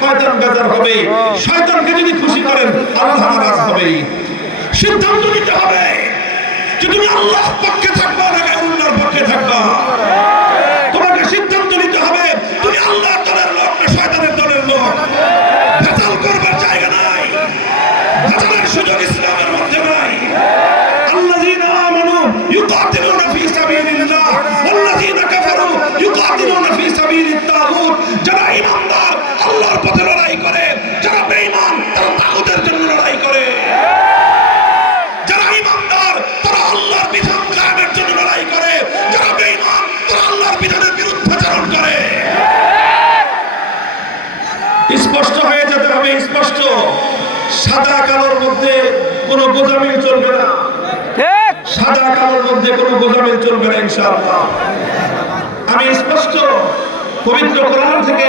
শয়তান বেজার হবে। হ্যাঁ। শয়তানকে যদি খুশি করেন আল্লাহ নারাজ হবে। সিদ্ধান্ত নিতে হবে যে তুমি আল্লাহ পক্ষে থাকবা না অন্যর পক্ষে থাকবা। তোমাকে সিদ্ধান্ত নিতে হবে তুমি আল্লাহ দলের লোক না শয়তানের দলের লোক। ভেজাল করবার জায়গা নাই। ভেজালের সুযোগ ইসলামের মধ্যে নাই। আল্লাহ মানু ইউকাতে আল্লাহর পথে লড়াই করে। যারা বেঈমান তারা জন্য লড়াই করে। যারা ইমানদার তারা আল্লাহর বিধান কায়েমের জন্য লড়াই করে। যারা বেঈমান তারা আল্লাহর বিধানের বিরুদ্ধাচরণ করে। স্পষ্ট হয়ে যেতে হবে স্পষ্ট। সাদা কালোর মধ্যে কোনো গোজামিল চলবে না। সাদা কালোর মধ্যে কোনো গোজামিল চলবে না ইনশাআল্লাহ। আমি স্পষ্ট পবিত্র কোরআন থেকে